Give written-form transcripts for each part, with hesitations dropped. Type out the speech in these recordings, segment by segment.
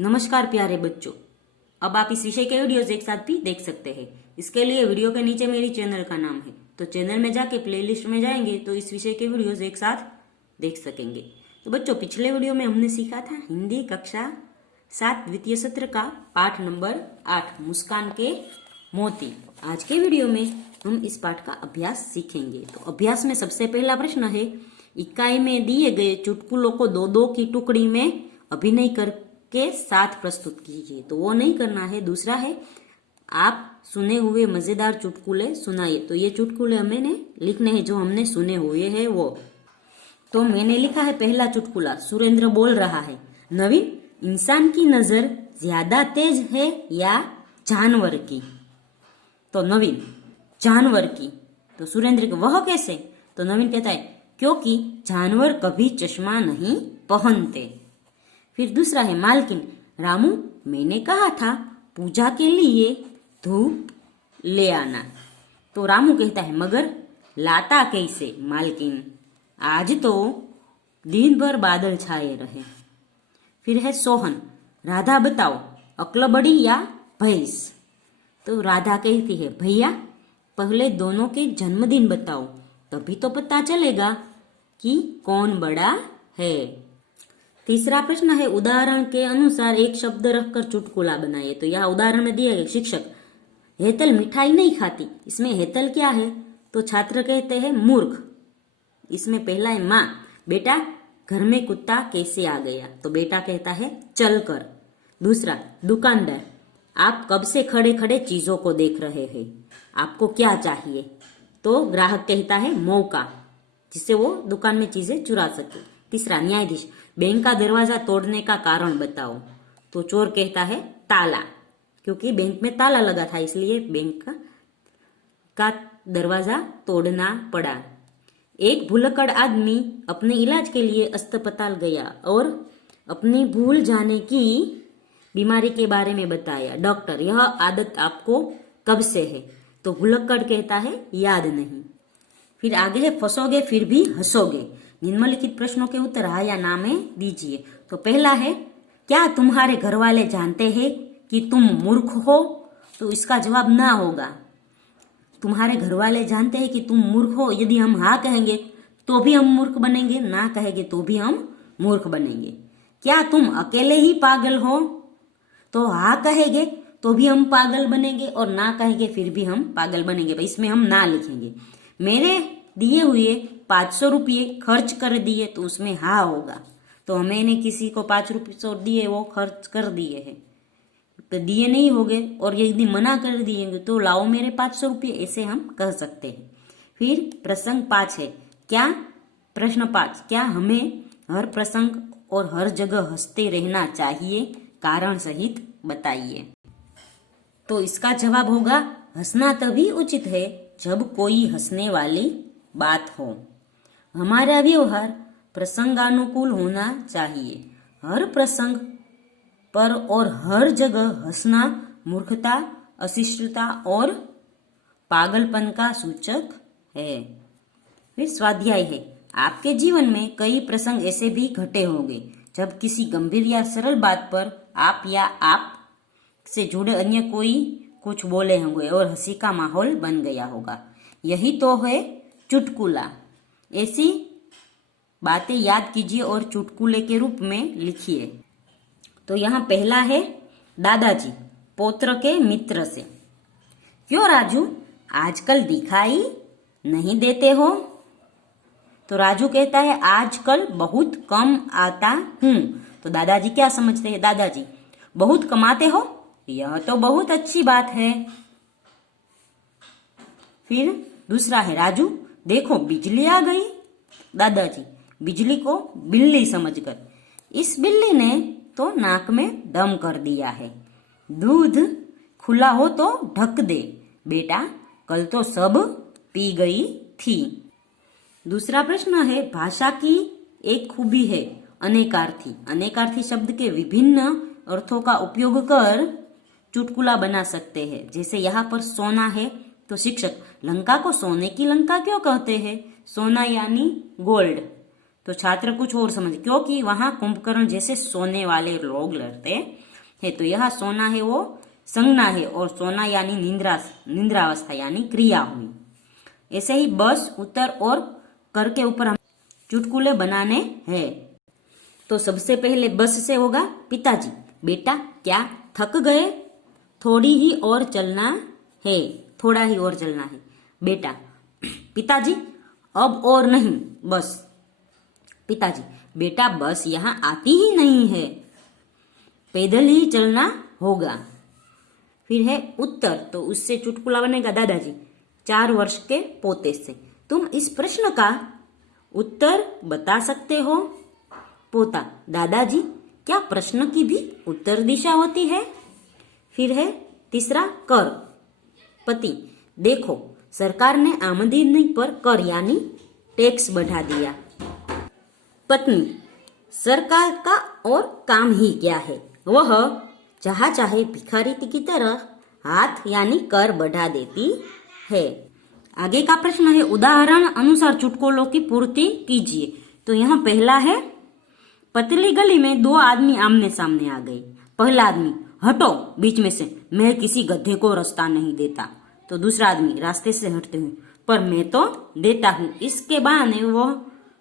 नमस्कार प्यारे बच्चों, अब आप इस विषय के वीडियोस एक साथ भी देख सकते हैं। इसके लिए वीडियो के नीचे मेरी चैनल का नाम है, तो चैनल में जाके प्लेलिस्ट में जाएंगे तो इस विषय के वीडियोस एक साथ देख सकेंगे। तो बच्चों, पिछले वीडियो में हमने सीखा था हिंदी कक्षा 7 द्वितीय सत्र का पाठ नंबर 8 मुस्कान के मोती। आज के वीडियो में हम इस पाठ का अभ्यास सीखेंगे। तो अभ्यास में सबसे पहला प्रश्न है, इकाई में दिए गए चुटकुलों को दो दो की टुकड़ी में अभिनय करके साथ प्रस्तुत कीजिए। तो वो नहीं करना है। दूसरा है, आप सुने हुए मजेदार चुटकुले सुनाइए। तो ये चुटकुले हमें लिखने हैं जो हमने सुने हुए हैं वो। तो मैंने लिखा है पहला चुटकुला। सुरेंद्र बोल रहा है, नवीन, इंसान की नजर ज्यादा तेज है या जानवर की? तो नवीन, जानवर की। तो सुरेंद्र को वह कैसे? तो नवीन कहता है, क्योंकि जानवर कभी चश्मा नहीं पहनते। फिर दूसरा है, मालकिन, रामू, मैंने कहा था पूजा के लिए धूप ले आना। तो रामू कहता है, मगर लाता कैसे मालकिन? आज तो दिन भर बादल छाए रहे। फिर है सोहन, राधा बताओ, अक्ल बड़ी या भैंस? तो राधा कहती है, भैया पहले दोनों के जन्मदिन बताओ, तभी तो पता चलेगा कि कौन बड़ा है। तीसरा प्रश्न है, उदाहरण के अनुसार एक शब्द रखकर चुटकुला बनाइए। तो यहाँ उदाहरण में दिया है, शिक्षक, हेतल मिठाई नहीं खाती। इसमें हेतल क्या है? तो छात्र कहते हैं मूर्ख। इसमें पहला है, माँ, बेटा घर में कुत्ता कैसे आ गया? तो बेटा कहता है चलकर। दूसरा, दुकानदार, आप कब से खड़े खड़े चीजों को देख रहे हैं, आपको क्या चाहिए? तो ग्राहक कहता है मौका, जिससे वो दुकान में चीजें चुरा सके। तीसरा, न्यायाधीश, बैंक का दरवाजा तोड़ने का कारण बताओ। तो चोर कहता है ताला, क्योंकि बैंक में ताला लगा था इसलिए बैंक का दरवाजा तोड़ना पड़ा। एक भुलक्कड़ आदमी अपने इलाज के लिए अस्पताल गया और अपनी भूल जाने की बीमारी के बारे में बताया। डॉक्टर, यह आदत आपको कब से है? तो भुलक्कड़ कहता है याद नहीं। फिर आगे है, फंसोगे फिर भी हंसोगे। निम्नलिखित प्रश्नों के उत्तर हाँ या ना में दीजिए। तो पहला है, क्या तुम्हारे घर वाले जानते हैं कि तुम मूर्ख हो? तो इसका जवाब ना होगा। तुम्हारे घर वाले जानते हैं कि तुम मूर्ख हो, यदि हम हाँ कहेंगे तो भी हम मूर्ख बनेंगे, ना कहेंगे तो भी हम मूर्ख बनेंगे। क्या तुम अकेले ही पागल हो? तो हाँ कहेंगे तो भी हम पागल बनेंगे और ना कहेंगे फिर भी हम पागल बनेंगे। भाई इसमें हम ना लिखेंगे। मेरे दिए हुए 500 रुपये खर्च कर दिए, तो उसमें हाँ होगा। तो मैंने किसी को 500 दिए, वो खर्च कर दिए हैं, तो दिए नहीं होंगे। और यदि मना कर दिएंगे तो लाओ मेरे 500 रुपये, ऐसे हम कह सकते हैं। फिर प्रसंग 5 है, क्या? प्रश्न 5, क्या हमें हर प्रसंग और हर जगह हंसते रहना चाहिए? कारण सहित बताइए। तो इसका जवाब होगा, हंसना तभी उचित है जब कोई हंसने वाली बात हो। हमारा व्यवहार प्रसंगानुकूल होना चाहिए। हर प्रसंग पर और हर जगह हंसना मूर्खता, अशिष्टता और पागलपन का सूचक है। फिर स्वाध्याय है, आपके जीवन में कई प्रसंग ऐसे भी घटे होंगे जब किसी गंभीर या सरल बात पर आप या आप से जुड़े अन्य कोई कुछ बोले होंगे और हंसी का माहौल बन गया होगा। यही तो है चुटकुला। ऐसी बातें याद कीजिए और चुटकुले के रूप में लिखिए। तो यहाँ पहला है, दादाजी पौत्र के मित्र से, क्यों राजू, आजकल दिखाई नहीं देते हो? तो राजू कहता है, आजकल बहुत कम आता हूँ। तो दादाजी क्या समझते हैं? दादाजी, बहुत कमाते हो? यह तो बहुत अच्छी बात है। फिर दूसरा है, राजू देखो बिजली आ गई। दादाजी, बिजली को बिल्ली समझकर, इस बिल्ली ने तो नाक में दम कर दिया है। दूध खुला हो तो ढक दे बेटा, कल तो सब पी गई थी। दूसरा प्रश्न है, भाषा की एक खूबी है अनेकार्थी। अनेकार्थी शब्द के विभिन्न अर्थों का उपयोग कर चुटकुला बना सकते हैं। जैसे यहाँ पर सोना है, तो शिक्षक, लंका को सोने की लंका क्यों कहते हैं? सोना यानी गोल्ड। तो छात्र कुछ और समझ, क्योंकि वहां कुंभकर्ण जैसे सोने वाले लोग रहते है। तो यह सोना है वो संज्ञा है और सोना यानी निद्रावस्था यानी क्रिया हुई। ऐसे ही बस, उत्तर और कर के ऊपर हम चुटकुले बनाने हैं। तो सबसे पहले बस से होगा पिताजी, बेटा क्या थक गए? थोड़ी ही और चलना है, थोड़ा ही और चलना है। बेटा, पिताजी अब और नहीं बस। पिताजी, बेटा बस यहाँ आती ही नहीं है, पैदल ही चलना होगा। फिर है उत्तर, तो उससे चुटकुला बनेगा दादाजी 4 वर्ष के पोते से, तुम इस प्रश्न का उत्तर बता सकते हो? पोता, दादाजी क्या प्रश्न की भी उत्तर दिशा होती है? फिर है तीसरा कर, पति, देखो सरकार ने आमदनी पर कर यानी टैक्स बढ़ा दिया। पत्नी, सरकार का और काम ही क्या है, वह जहाँ चाहे भिखारी की तरह हाथ यानी कर बढ़ा देती है। आगे का प्रश्न है उदाहरण अनुसार चुटकुलों की पूर्ति कीजिए। तो यहाँ पहला है, पतली गली में 2 आदमी आमने सामने आ गए। पहला आदमी, हटो बीच में से, मैं किसी गधे को रास्ता नहीं देता। तो दूसरा आदमी, रास्ते से हटते हुए, पर मैं तो देता हूँ। इसके बहाने वह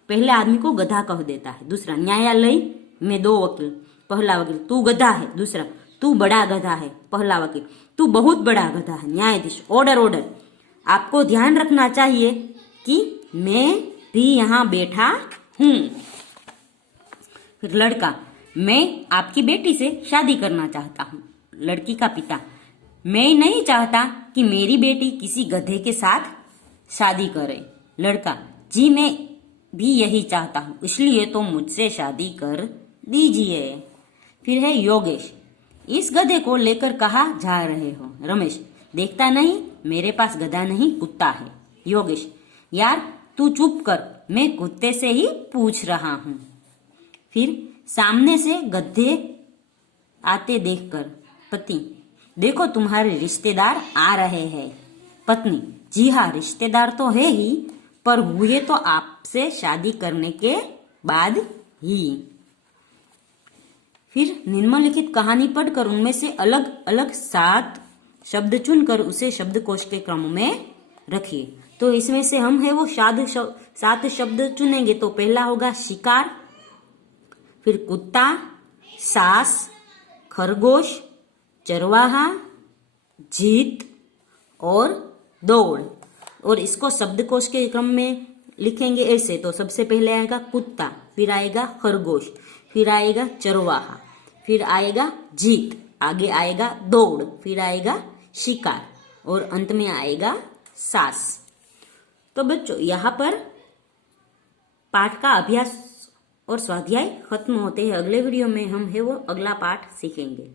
पहले आदमी को गधा कह देता है। दूसरा, न्यायालय में 2 वकील। पहला वकील, तू गधा है। दूसरा, तू बड़ा गधा है। पहला वकील, तू बहुत बड़ा गधा है। न्यायाधीश, ऑर्डर ऑर्डर, आपको ध्यान रखना चाहिए कि मैं भी यहाँ बैठा हूँ। फिर लड़का, मैं आपकी बेटी से शादी करना चाहता हूँ। लड़की का पिता, मैं नहीं चाहता कि मेरी बेटी किसी गधे के साथ शादी करे। लड़का, जी मैं भी यही चाहता हूँ, इसलिए तो मुझसे शादी कर दीजिए। फिर है योगेश, इस गधे को लेकर कहाँ जा रहे हो? रमेश, देखता नहीं मेरे पास गधा नहीं कुत्ता है। योगेश, यार तू चुप कर, मैं कुत्ते से ही पूछ रहा हूँ। फिर सामने से गधे आते देखकर पति, देखो तुम्हारे रिश्तेदार आ रहे हैं। पत्नी, जी हाँ रिश्तेदार तो है ही, पर हुए तो आपसे शादी करने के बाद ही। फिर निम्नलिखित कहानी पढ़कर उनमें से अलग अलग 7 शब्द चुनकर उसे शब्दकोश के क्रम में रखिए। तो इसमें से हम है वो 7 शब्द चुनेंगे। तो पहला होगा शिकार, फिर कुत्ता, सास, खरगोश, चरवाहा, जीत और दौड़। और इसको शब्दकोश के क्रम में लिखेंगे ऐसे। तो सबसे पहले आएगा कुत्ता, फिर आएगा खरगोश, फिर आएगा चरवाहा, फिर आएगा जीत, आगे आएगा दौड़, फिर आएगा शिकार और अंत में आएगा सास। तो बच्चों यहाँ पर पाठ का अभ्यास और स्वाध्याय खत्म होते हैं। अगले वीडियो में हम है वो अगला पाठ सीखेंगे।